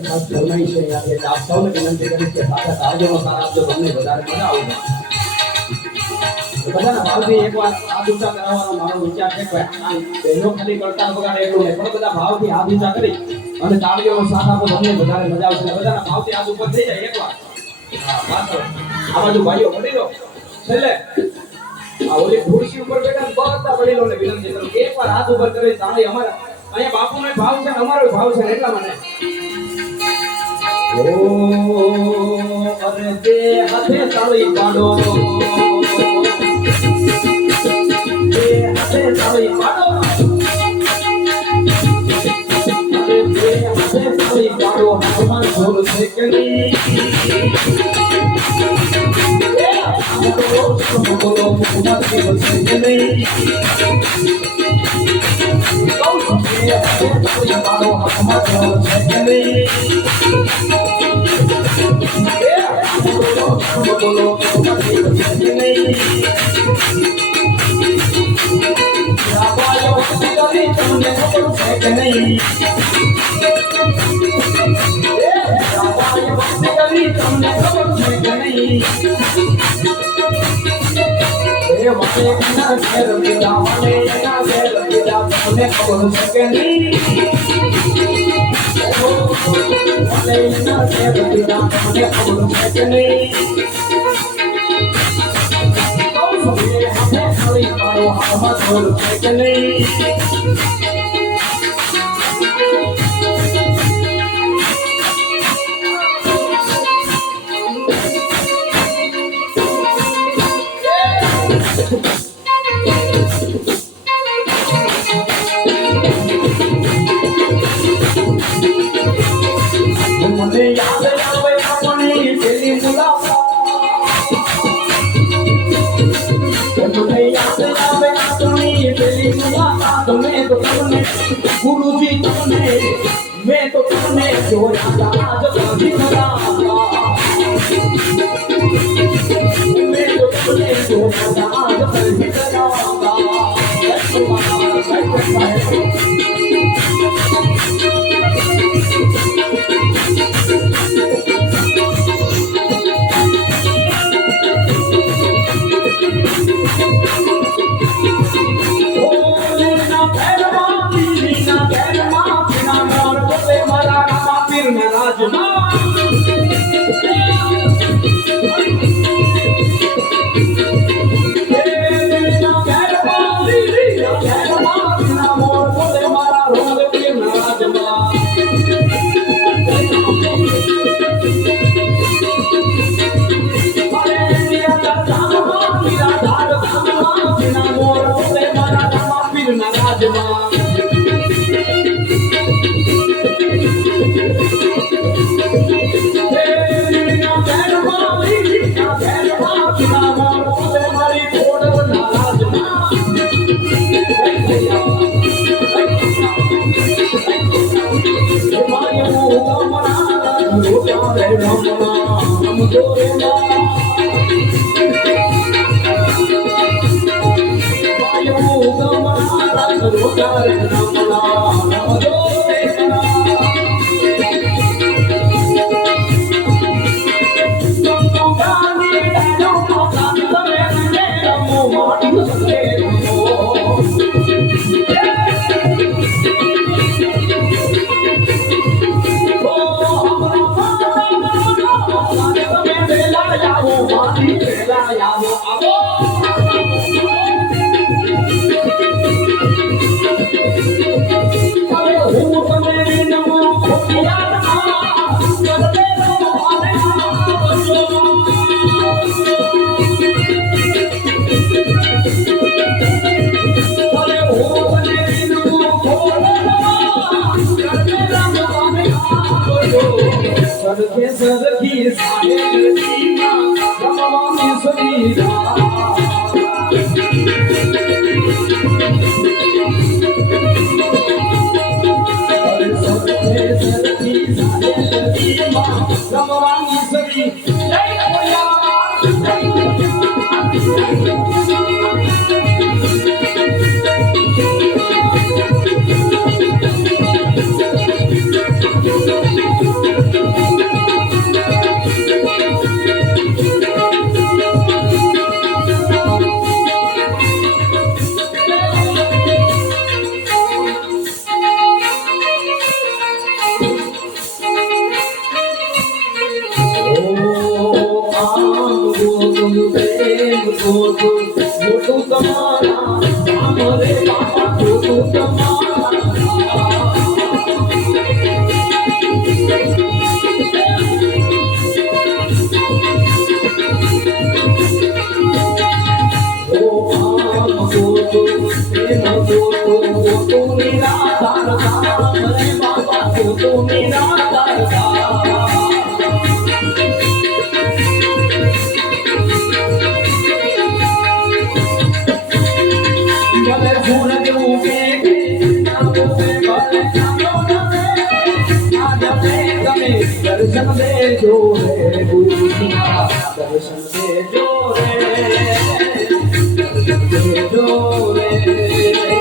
ખાસ ફરમાઈ છે યાર એટલે આપ સૌને વિનંતી કરીશ કે સાથે તાજો સાર આપજો તમને વધારે મજા આવશે બધાના ભાવથી એકવાર હાથ ઊંચા કરાવવાનો મારો વિચાર છે કે આ પહેલો ખાલી કરતા વગર એટલું નહીં પણ બધા ભાવથી હાથ ઊંચા કરી અને તાળીઓનો સાથ આપો તમને વધારે મજા આવશે બધાના ભાવથી હાથ ઉપર થઈ જાય એકવાર હા પાછો આ બાજુ ભાઈઓ વડીલો છેલ્લે આ ઓલી ખુરશી ઉપર બેઠા બધા વડીલોને વિનંતી કરું કે એકવાર હાથ ઉપર કરી તાળી અમારા અહીંયા બાપુનો ભાવ છે અમારો ભાવ છે એટલા માટે ઓ અરે તે હાથે તાળી પાડો તે હાથે તાળી પાડો અરે તે હાથે તાળી પાડો હાથમાં ઢોલ છે કે નહીં બોલો મુખમાં કેવલ છે કે નહીં પાડો હાથમાં ઢોલ છે કે નહીં બોલો મુખમાં કેવલ છે કે નહીં રાબાયો તમને ખબર છે કે નહીં રાબાયો તમને ખબર છે કે નહીં એ વખતે ના ઘેર લીધા મને ના ઘેર લીધા તમને ખબર છે કે નહીં મને ના ઘેર લીધા તમને ખબર છે કે નહીં મારો હાથમાં ઢોલ છે કે નહીં મને યાદ આવે આપણી પેલી મુલાકાત મને યાદ આવે આપણી પેલી મુલાકાત મેં તો તમને ગુરુજી તમને મેં તો તમને જોયા આજ કભી ખરા મેં તો તમને જોયા આજ કભી ખરા Thank you. મોટું તમારા નામ રે બાપા મોટું તમારા દર્શન દેજો રે ગુરુના દર્શન દેજો રે દર્શન દેજો રે